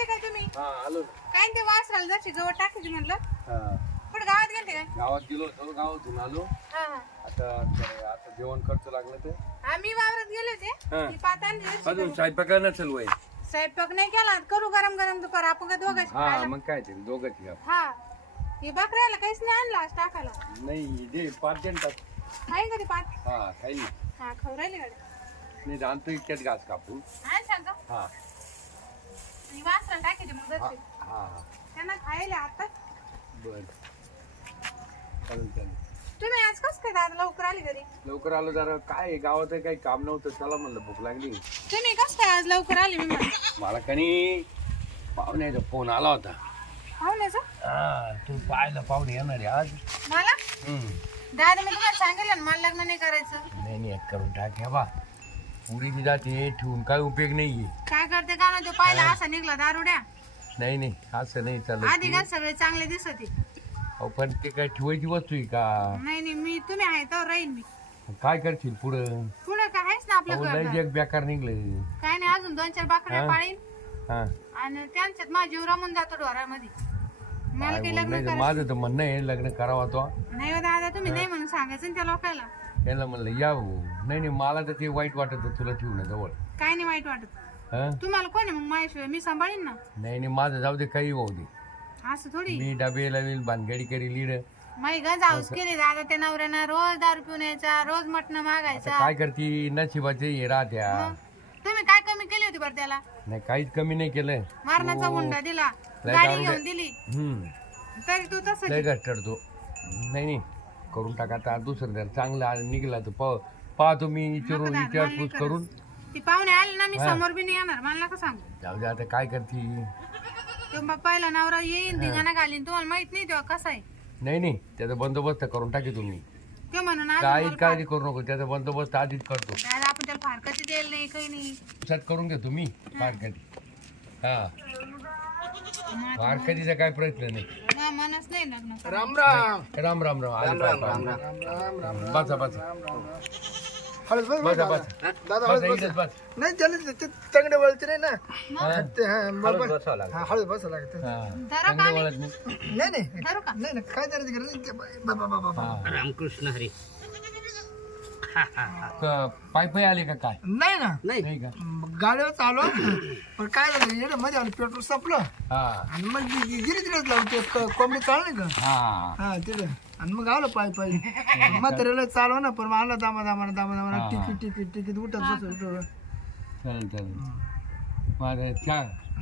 आले काय तुम्ही? हा आलो काय ते वासराला जशी गवत टाकायची म्हणलं? हा. कुठं गावात गेलते काय? गावात गेलो होतो गावातून आलो. हा हा. आता आता जेवण करतो लागलं ते. आम्ही वावरात गेले हा. होते ती पात आणली जशी अजून. स्वयंपाक नसेल वय. स्वयंपाक नाही केला. करू गरम गरम दुपार. आपण का दोघांची हा खायला. मग काय ते दोघंच का हा. हे बकऱ्याला काहीच नाही आणलं आज टाकायला. नाही दे पाच जण टाक. आहे का ती पात हा काही नाही हा खाऊ राहिली गाडी. नाही जाणतो इतक्यात घास कापून. आण सांग गं. हा. आणि वासराला टाकायचे मग हा जशी हा हा. त्यांना खायला आता. बर. चालेल चालेल. तुम्ही आज कस काय दादा लवकर आली घरी? लवकर आलो जरा. काय आहे, गावात काही काम नव्हतं चला म्हणलं भूक लागली. तुम्ही कस काय आज लवकर आली मी म्हणलं. मला कनी पाहुण्याचा फोन आला होता. पाहुण्याचं? हा तू पाहायला पाहुणे येणार आहे आज. मला? हम्म. दादा मी तुम्हाला सांगितलं ना मला लग्न नाही करायचं. नाही नाही एक करून टाक ह्या बा पुरीची जाते ठेवून काय उपयोग नाहीये. काय करते का तो पाहिला असा निघला दारुड्या. नाही नाही असं नाही चालत. आधी का सगळे चांगले दिसत आहे. अहो, पण ते काय ठेवायची वस्तू आहे का? नाही नाही मी तुम्ही आहे तर राहीन मी. काय करशील पुढं? पुढं काय आहेच ना आपलं अहो लय. जग बेकार निघलं काय नाही अजून दोन चार बाकड्या हा. पाळीन. हा. आणि त्यांच्यात माझा जीव रमून जातो डोरामध्ये मला काय काही लग्न माझं तर म्हणणं आहे लग्न करावा तो. नाही हो दादा तुम्ही नाही म्हणून सांगायचं ना त्या लोकांना याला म्हणलं या भाऊ नाही नाही मला तर ते वाईट वाटत तुला ठेवणं जवळ. काय नाही वाईट वाटत? हा? तुम्हाला कोण आहे मग माझ्याशिवाय? मी सांभाळीन ना? नाही नाही माझं जाऊ दे काही होऊ दे. असं थोडी? मी डबे लावील भानगडी करी लीड. माही गंज हाऊस केली दादा त्या नवऱ्यानं रोज दारू पिऊन यायचा रोज मटण मागायचा. काय करती? नशिबाचे हे राहत्या. तुम्ही काय कमी केली होती बरं त्याला? नाही काहीच कमी नाही केलं मारण्याचा हुंडा दिला लय गाडी. घेऊन दिली. हम्म. तरी तू तसं लय घट्टडतो नाही नाही. करून टाका. आता दुसरं जर चांगलं निघला तर पाह पाहतो मी विचारून दादा, विचारपूस करून. ती पाहुणे आले ना मी समोर बी नाही येणार. मला नका सांगू. जाऊ दे आता काय करती? तो बा- पहिला नवरा येईन धिंगाणा घालीन. तुम्हाला माहीत नाही तेव्हा कसा आहे. नाही नाही. त्याचा बंदोबस्त करून टाकी तुम्ही. ते म्हणून आज काहीच काळजी करू नको. त्याचा बंदोबस्त आधीच करतो. दादा आपण त्याला फारकती द्यायला नाही काही नाही. दिवसात करून घ्या तुम्ही. फारकती हा. फारकतीचा काय प्रश्न नाही. मा- मनच नाही लग्न करायचं. राम राम. राम राम राम. आले पाय, पाय. राम राम बसा बसा. हळद बस बसा बस. बसा दादा बसा हळद बस इथेच बस. नाही त्याला ते तंगडे वळते नाही ना? हा? ते हा, बरोबर. हा, हळद बसा लागत. हा. धरा का चांगलं वळत नाही. नाही नाही. धरू का? नाही नाही काय करायचं गरज नाही. ते बा- बा- बा- बा- बा. रामकृष्ण हरी. क- पाय पाय आले का काय? नाही ना. नाही. का? गाडीवर चालू पण काय झालं येणं मध्ये आलं पेट्रोल संपलं. हा. आणि मग गी- गी- गिरी तिकडेच लावते कोंबडी चालू नाही का? हा. हा तिथे. आणि मग आलो पाय पाय. म्हाताऱ्याला चालव ना पण मला दामा दामा दामा दामा हा. तिकीट तिकीट तिकीट उठत बस उठत. चालेल चालेल. माझं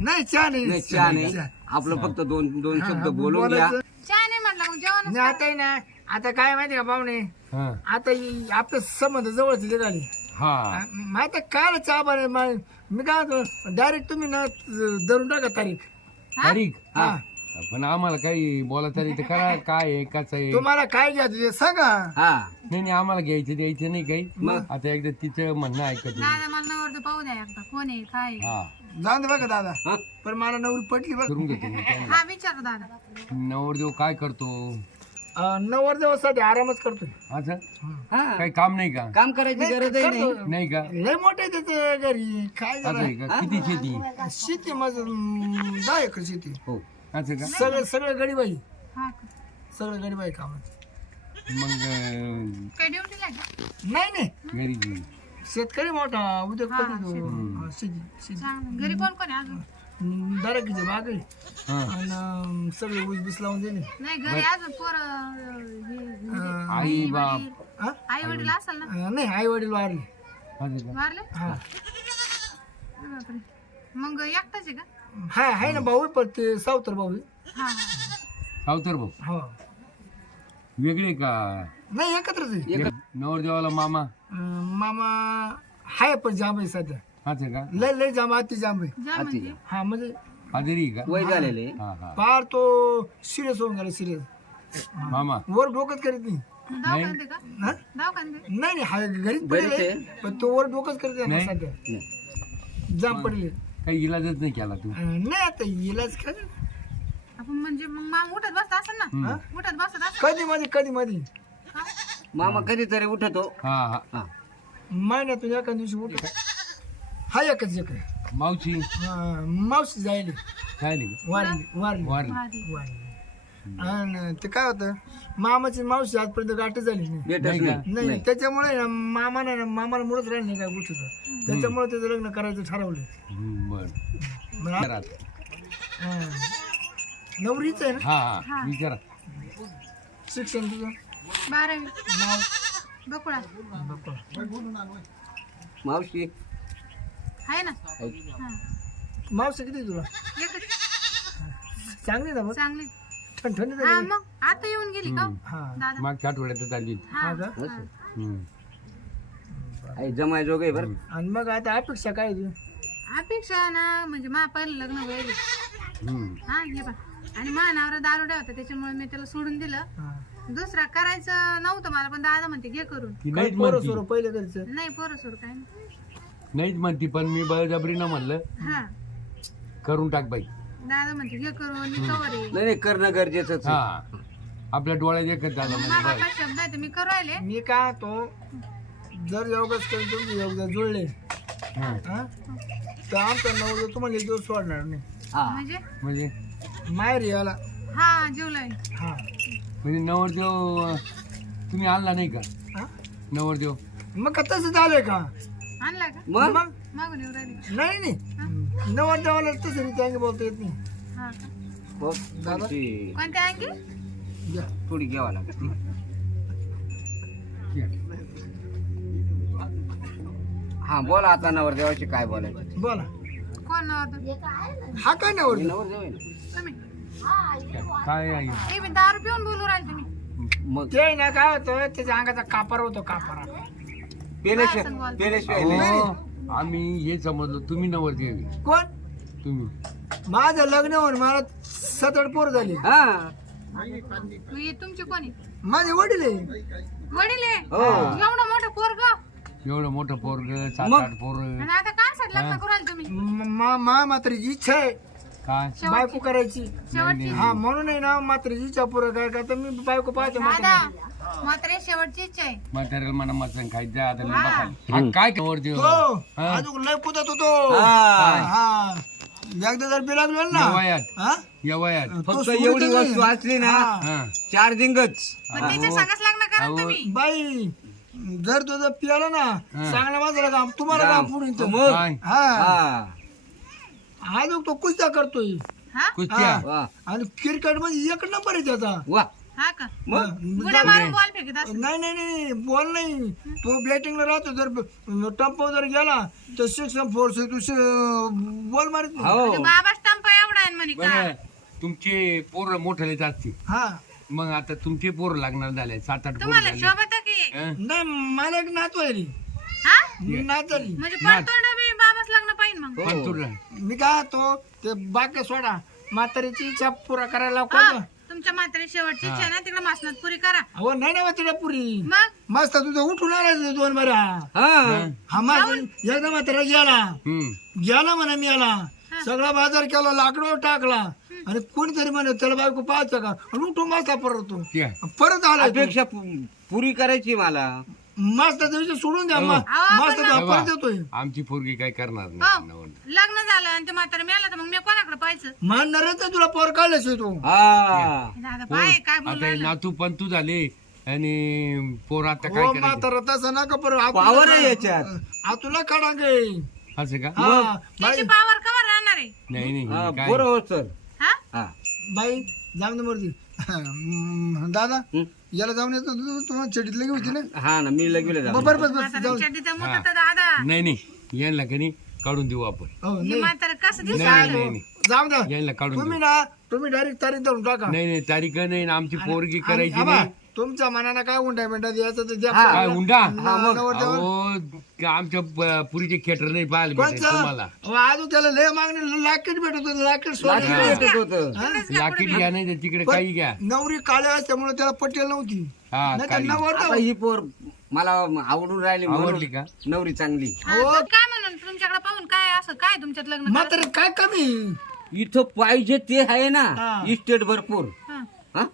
नाही चहा नाही. नाही चहा नाही. आपलं फक्त दोन दोन शब्द बोलून घ्या. बोलायचं. चहा नाही म्हटलं मग जेवण नाही आता आहे ना आता काय माहिती का पाहुणे? हा. आता ही- आपलं संबंध जवळच हा. मग आता काय चहा बरे मी काय म्हणतो डायरेक्ट तुम्ही ना धरून टाका तारीख. तारीख? हा. पण आम्हाला काही बोला तरी तर करा काय आहे कसं आहे? तुम्हाला काय घ्यायचं ते सांगा. हा. नाही नाही आम्हाला घ्यायचं द्यायचं नाही काही. आता एकदा तिचं म्हणणं ऐकत नाही. दादा मला पाहू द्या एकदा कोण आहे काय आहे. हा. जाऊन दे बघा दादा. हा? पण मला नवरी पटली बघ. करून घेतो मी त्यांना हा विचार दादा. नवरदेव काय करतो? नवर दिवसासाठी आरामच करतोय असं? हा. काही काम नाही का? काम करायची गरजही नाही. नाही का? लय मोठे त्याचे घरी. काय असं आहे का? किती शेती? शेती माझं अं, दहा एकर शेती हो. असं का? सगळं सगळं गडीबाई. हा का? सगळं गडीबाई कामात. मग अं, काय ड्युटी लागली नाही नाही. घरी. शेतकरी मोठा उद्योगपती तो. हा, शेती शेती. चांगलं. घरी कोण कोण आहे अजून? दराकीचे बाग आहे हा. आणि सगळे ऊस बीस लावून दिले नाही घरी अजून पोर आई बाप. हा? आई वडील असेल ना? अं, नाही आई वडील वारले. का वारले? हा. अरे बापरे. मग एकटाच आहे का? हा आहे ना भाऊ पण ते सावतर भाऊ आहे. हा. सावतर भाऊ? हो. वेगळे का? नाही एकत्रच आहे. नवरदेवाला मामा? अं, मामा हाय पण जांब आहे का? लय लय जांब अति जांब आहे. जा म्हणजे. हा म्हणजे आदरी का? वय झालेले. हा हा पार तो सिरियस होऊन गेला सिरियस मामा. वर डोकंच करीत नाही. दवाखान्यात आहे का? हा? दवाखान्यात नाही नाही हाय घरीच पडेल घरीच आहे. पण तो वर डोकंच करीत नाही? सध्या जाम पडले काही इलाजच नाही केला तू? नाही आता इलाज काय आपण म्हणजे मग माम उठत बसत असेल ना? उठत बसत असेल? कधी मध्ये कधी मध्ये? मामा कधीतरी उठतो. हा हा. हा महिन्यातून एका दिवशी उठ हा एकच एक. मावशी? मावशी जायले. काय नाही वारली वारली. वारली. आणि ते काय होतं मामाची मावशी आजपर्यंत गाठ झाली नाही. नाही का? नाही. नाही नाही. त्याच्यामुळे ना मामाने ना मामाला मुळच राहिलं नाही काय गोष्टीचं. त्याच्यामुळे त्याचं लग्न करायचं ठरवलं हम्म, बरं. मग आ- विचारा. हा. नवरीच आहे ना? हा हा. विचारा. शिक्षण तुझं? बारावी. नाव? बकुळा. मावशी? आहे ना. हा. मावशी किती तुला? एकच. चांगली ना बघ चांगली. ठणठणी हा झाली मग आता येऊन गेली का? हो? दादा. मागच्या आठवड्यात आली. हा. हा का? हम्म. जमाय जोगे बर. आणि मग आता अपेक्षा काय आहे? तुझी? अपेक्षा ना म्हणजे मा पहिलं लग्न हम्म. हा हे बा आणि मा नवरा दारुड्या होता त्याच्यामुळे मी त्याला सोडून दिलं. हा. दुसरा करायचं नव्हतं मला पण दादा म्हणते घे करून. ती काही नाहीच पोरं म्हणती सोरं पहिले करायचं नाही पोरं सोड काय नाही. नाहीच म्हणती पण मी बळजबरीनं म्हणलं हा. करून टाक बाई. दादा म्हणते घे करून मी कवर येईल नाही नाही करणं गरजेचंच आहे. हा. आपल्या डोळ्यात एकच झालं मा बापा शब्द आहे तर मी करू राहिले. मी काय तो जर योगच करून योग जर जुळले. हा. हा? तर आमचा नवरा तुम्हाला एक दिवस सोडणार नाही. हा. म्हणजे? म्हणजे? माहेर याला हा जेवलोय. हा. म्हणजे नवरदेव अं, तुम्ही आणला नाही का? हा? नवरदेव? मग का तसं झालंय का? आणला का? मग? मग? मागून येऊ राहिले. नाही नाही. नवर देवाला तसं रीती अंगी बोलता येत नाही. हा का? हो, थोडीशी- कोणत्या आणखी घ्या. थोडी घ्यावा लागत हा बोला आता नवरदेवाची काय बोलायचं. बोला. कोण नव्हतं हा काय नवर हे नवरदेव आहे ना? तुम्ही. काय आहे? हे बी दारू पिऊन बोलू राहिले तुम्ही. मग? ते ना काय होतं त्याच्या अंगाचा कापार होतो कापारा पेल्याशिवाय पेल्याशिवाय नाही. अहो, आम्ही हे समजलो तुम्ही नवरदेव आहे. कोण? तुम्ही. माझं लग्न होऊन मला सात आठ पोर झाली. हा. मग हे तुमचे कोणी माझे वडील आहे. वडील आहे? हो. एवढं मोठं पोरग? एवढं मोठं पोरग सात मग? आठ पोर. आणि आता काय लग्न तुम्ही? म- मा इच्छा आहे. काय? बायको करायची. शेवटची. हा म्हणून आहे ना मात्रेची इच्छा पुरं. काय का तर मी बायको पाहतो दादा. मात्र शेवटची इच्छा आहे. म्हाताऱ्याला म्हणा मटण खायचं आता लिंबा खाली. हा, काय नवरदेव हो? हा. अजून लय कुदत होतो. हा. हा. एकदा जर बी लागलो ना. वयात हा? या वयात तो फक्त एवढी. वस्तू असली ना हा. हा. चार दिंगच. पण तिच्या संगच लग्न करा. तुम्ही. बाई जर तुझं पियाला ना चांगला माझा काम तुम्हाला काम. पुढे येतं. मग. काय? हा. हा. अजून तो कुस्त्या करतोय. हा? कुस्त्या? वा आणि क्रिकेटमध्ये एक नंबर आहे त्याचा. वा. हा का? मग? उड्या मारून बॉल फेकत असं नाही नाही नाही बॉल नाही. तो बॅटिंगला राहतो. जर टप्प जर गेला तर सिक्स फोर तू बॉल मारित नाही. हो. बाबा स्टंप एवढा आहे म्हणे का? बरं, तुमचे पोर मोठे असतील हा. मग आता तुमचे पोर लागणार झाले सात आठ पोर तुम्हाला झाले. शोभत की? हं? नाही मला एक नातू आहे रे. हा? नात आली म्हणजे बी बाबाच लग्न पाहिजे मग. पण तुला मी काय तो ते बाकी सोडा. म्हातारीची इच्छा पुरा करायला हा, कोण तुमच्या म्हातारी शेवटची इच्छा आहे ना तिकडे मासनात पुरी करा. हो नाही ना तिला पुरी. मग? मस्त तुझं उठून आला दोन बऱ्या. हा. हा माझा एकदा म्हातारा गेला. हम्म. गेला म्हणा मी आला. सगळा बाजार केला लाकडं टाकला. आणि कोणीतरी म्हणे त्याला बायको पाहायचं का? आणि उठून बसला परत तो परत आला तो. अपेक्षा पु- पुरी करायची मला. मस्त दिवशी सोडून द्या म- अहो, मस्त तो परत येतोय आमची पोरगी काय करणार हो नाही. लग्न झालं आणि ते म्हातारा मिळालं तर मग मी कोणाकडे पाहायचं? म्हणणार तर तुला पोर काढल्याच तो. हा. दादा बाय काय बोलू आता हे नातू पण तू झाले आणि पोर आता काय हो करायचं? म्हातारा तसं नका परत Power आहे याच्यात. आतुला काढा गे. असं का? हा त्याची पावर कवर राहणार आहे? नाही नाही हा, हे काय बरोबर सर हा हा? बाई मूर्ती दादा हं? याला जाऊन येतो तू तुम्हाला चडीत लगे होती ना? हा ना मी लगविले बरं जाऊ बरं बस जाऊ. चड्डीचा मोठा तर दादा. नाही नाही यांना का नाही काढून देऊ आपण. हो ही नाही. म्हातारा कसं नाही दिसत? नाही नाही जाऊ द्या यांना काढून तुम्ही देऊ. ना तुम्ही डायरेक्ट तारीख धरून टाका. नाही नाही तारीख नाही ना आमची पोरगी करायची आबा, नाही. तुमच्या मनानं काय उंडा बिंडा द्यायचं तर द्या काय हुंडा नवरदेवाला. अहो का आमच्या प- पुरीचे खेटर नाही पाहायला भेटायचं कोणचं? तुम्हाला. अहो, अजून त्याला लय मागणी लाकीट भेटत होतं लाकीट भेटत होतं. लाकीट घ्या. नाही तर तिकडे काही घ्या. नवरी काळ्या असल्यामुळे त्याला पटेल नव्हती. हा नाही तर काही नवरदेव आता ही पोर मला आवडून राहिली म्हणून. आवडली का? नवरी चांगली. हा, तर काय म्हणून? तुमच्याकडे पाहून काय असं काय तुमच्यात लग्न मात्र काय कमी? इथं पाहिजे ते आहे ना हा. इस्टेट भरपूर. हा. हा?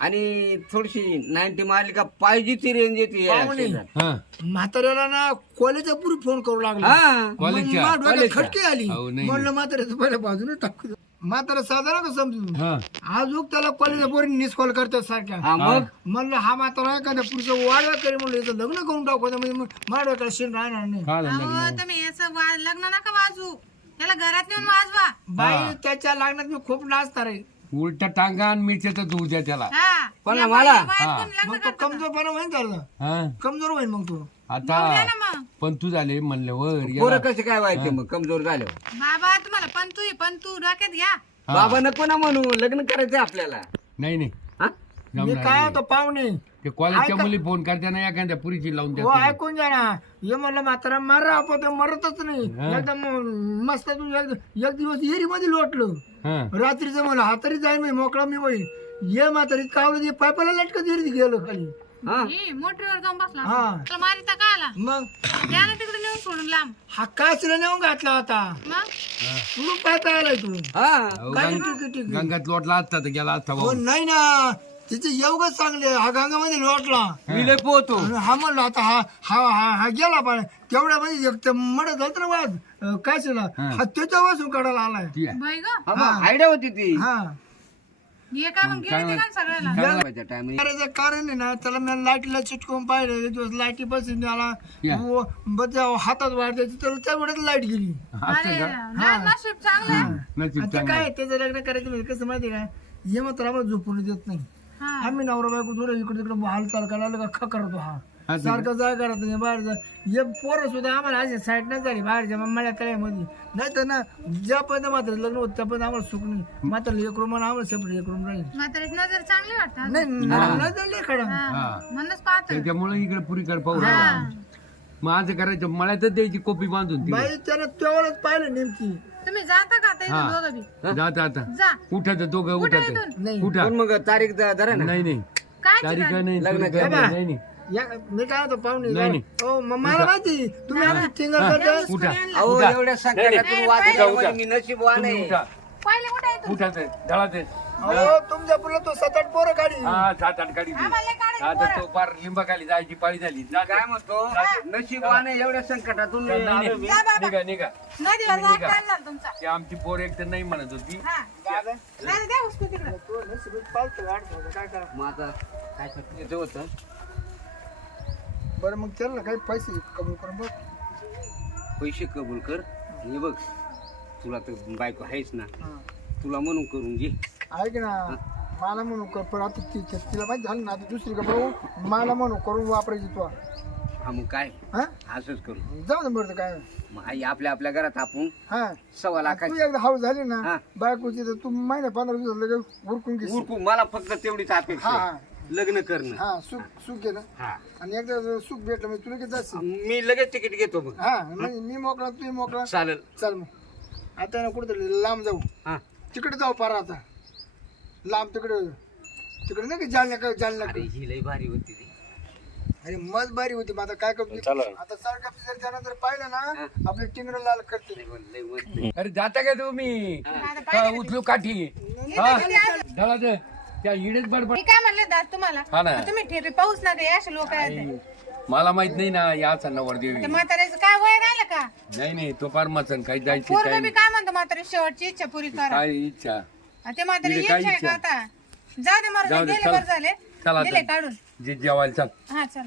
आणि थोडीशी नाईन्टी मारली का पाहिजे ती रेंज येते या पाहुणे. शेतात. हा. म्हाताऱ्याला ना कॉलेजच्या पुरी फोन करू लागला. हा. कॉलेजच्या मग माझ्या डोक्यात खटकी आली. नाही, म्हणलं मात्र पहिल्या बाजूने टाकू दे. म्हातारा साधारण का समजून? हा. आजूक त्याला कॉलेज पोरी मिस कॉल करतात सारख्या. हा मग? म्हणलं हा म्हातारा एखाद्या पुढचं वाढवा करी. म्हणलं याचं लग्न करून टाकू आता. म्हणजे माझ्या शिन राहणार नाही. काय झालं अहो तुम्ही याचं वा- लग्न नका वाजू त्याला घरात नेऊन वाजवा. बाई त्याच्या लग्नात मी खूप नाचणार आहे. उलटा टांगा आणि मिरच्याचा दूध द्या त्याला. हा. पण या मला- बाई- बाई कोण लग्न मग तो करतं का? कमजोरपणा होईन त्याला. हा? कमजोर होईल मग तू. आता बोला ना मग. पण तू झाले म्हणलं वर पोरं याला- कसे काय व्हायचे मग? कमजोर झाले बाबा तुम्हाला पंतू आहे पंतू डोक्यात घ्या. हा. बाबा नको ना म्हणू. लग्न करायचं आपल्याला. नाही नाही. हा? मी जमणार काय नाही. होतो पाहुणे? ते कॉलेजच्या ऐका. मुली फोन करते ना एखाद्या पुरीची लावून हो द्या ऐकून घ्या ना. हे म्हणलं म्हातारा मर आपण ते मरतच नाही. हा. एकदम मस्त तू एक एक दिवस एरी मध्ये लोटलं. हा. रात्रीचं म्हणलं हा तरी जाईल मी मोकळा मी होईल ये म्हातारी कावलं ते पायपाला लटकत एरी गेलं खाली. हा. मोटरीवर जाऊन बसला हा. त्याला मारिता का आला मग? त्याला तिकडे नेऊन सोडून लांब. हा काचला नेऊन घातला होता. मग? तू पायता आलाय तू. हा. अहो, काय गंग- ठीक आहे, ठीक आहे. गंगात लोटला असता तर गेला असता हो भाऊ. नाही ना. तिचे योगच चांगले हा गंगामध्ये लोटला. मी लय पोहतो आणि हा म्हणलो आता हा हा हा हा गेला पण तेवढ्या म्हणजे एक तर मडत झालं ना वाद अं, काशीला हा. त्याच्या वाजून काढायला आलाय. ती. बाई ग. हा आयडिया होती ती. हा. हे का मग गेले ते का सगळ्याला? करायच्या टायमिंग करायचं कारण आहे ना त्याला मी लाईटीला चिटकवून पाहिलं. एक दिवस लाईटी बसून आला. व- बस हातात वाढ द्यायची तर त्या वेळेत लाइट गेली. अरे नशीब चांगलं आहे. काय त्याचं लग्न करायचं म्हणजे कसं माहिती आहे का? हे मात्र आम्हाला झोपून देत नाही. आम्ही नवरा बायको थोडं इकडे तिकडे हालचाल करायला का खा करतो हा. असं सारखं जाय करत नाही बाहेर जा. हे पोरं सुद्धा आम्हाला असे साईड नाही झाली बाहेरच्या मम्माल्या तळ्यामध्ये नाही तर ना ज्यापर्यंत मात्र लग्न होत त्यापर्यंत आम्हाला सुख नाही. मात्र एक रूम आम्हाला सेपरेट एक रूम राहील. म्हातारीची नजर चांगली वाटत नाही नाही झाली खडा. म्हणूनच पाहत त्याच्यामुळे इकडे पुरीकडे पाहू राहिला. मग असं करायचं मळ्यातच द्यायची कोपी बांधून ती बाई त्यानं तेवढंच पाहिलं नेमकी. तुम्ही जाता का आता इथून दोघं बी? जात आता. जा. उठत दोघं कुठे उठत. इथून. नाही. उठा. पण मग तारीख ध- धरा ना. नाही नाही. काय तारीख नाही लग्नाची. पुरी काय नाही नाही. या मी काय होतो पाहुणे नाही, नाही. हो मग मला माहिती तुम्ही आमची टिंगर करता उठा. अहो उठा. एवढ्या म्हणजे मी नशीबवान तुम्ही आहे. उठा. पहिले कुठे ते? अहो तुमच्यापुढे तो सात आठ पोरं काढी. हा सात आठ गाडी आम्हाला काढायची आता तो पार लिंबाखाली जायची पाळी झाली. जा काय म्हणतो? नशीबवान आहे एवढ्या संकटातून नाही, नाही. आलो मी. जा बाबा. निघा निघा. नदीवर जा टाइम झाला तुमचा. ते आमची पोर एक तर नाही म्हणत होती. हा. नाही द्या उचलू तिकडे. तो नशिबीत पालतं झालं, काय करा? मग आता काय होतं? बरं मग त्याला काही पैसे कमी करून बघ. पैसे कबूल कर. हे बघ. तुला तर बायको आहेच ना. तुला म्हणून करून घे. ऐक ना? मला म्हणून कर पण आता ती तिला माहिती झालं ना आता दुसरी का बघू मला म्हणून करून वापरायची तू. हा मग काय? हा? असंच करू. जाऊ दे बरं काय. मग आई आपल्या आपल्या घरात आपण हा. सव्वा तू लाखाची एकदा हाऊस झाली हा. ना बायकोची तर तू महिना पंधरा दिवस लगेच उरकून घे उरकू मला फक्त तेवढीच अपेक्षा हा आहे. लग्न करणं. हा सुख सुख घे ना? हा. आणि एकदा जर सुख भेटलं म्हणजे तुला किती मी लगेच तिकीट घेतो मग. हा म्हणजे मी मोकळा तू मोकळा. चालेल. चल मग. आता ना कुठेतरी लांब जाऊ. हा. तिकडे जाऊ पारा आता. लांब तिकडे. तिकडे नाही का जालन्या काय जालन्या अरे ही लई भारी होती ती. अरे मस्त बारी होती मग आता काय करतो आता सारखं जर त्यानं जर पाहिलं ना आपले टिंगर लाल करते मस्त- अरे जाता का तुम्ही? का उचलू काठी? हा? ते त्या इडेच बडबड मी काय म्हणले दाद तुम्हाला? हा ना. तुम्ही पाऊस या असे लोक आहेत. मला माहीत नाही ना याचा नवर देवी ते म्हाताऱ्याचं काय वय राहिलं का? नाही नाही तो फार मचन काही जायची पोरग बी काय म्हणतो म्हातारी शेवटची इच्छा पुरी करा. काय इच्छा? आणि ते म्हातारी तिला काय इच्छा आहे इच्छा? आता. जाऊ दे जाऊ मारून दे, गेले चला. बरं झाले. चला आता. काढून. जे जेवायला चाल. हा चल.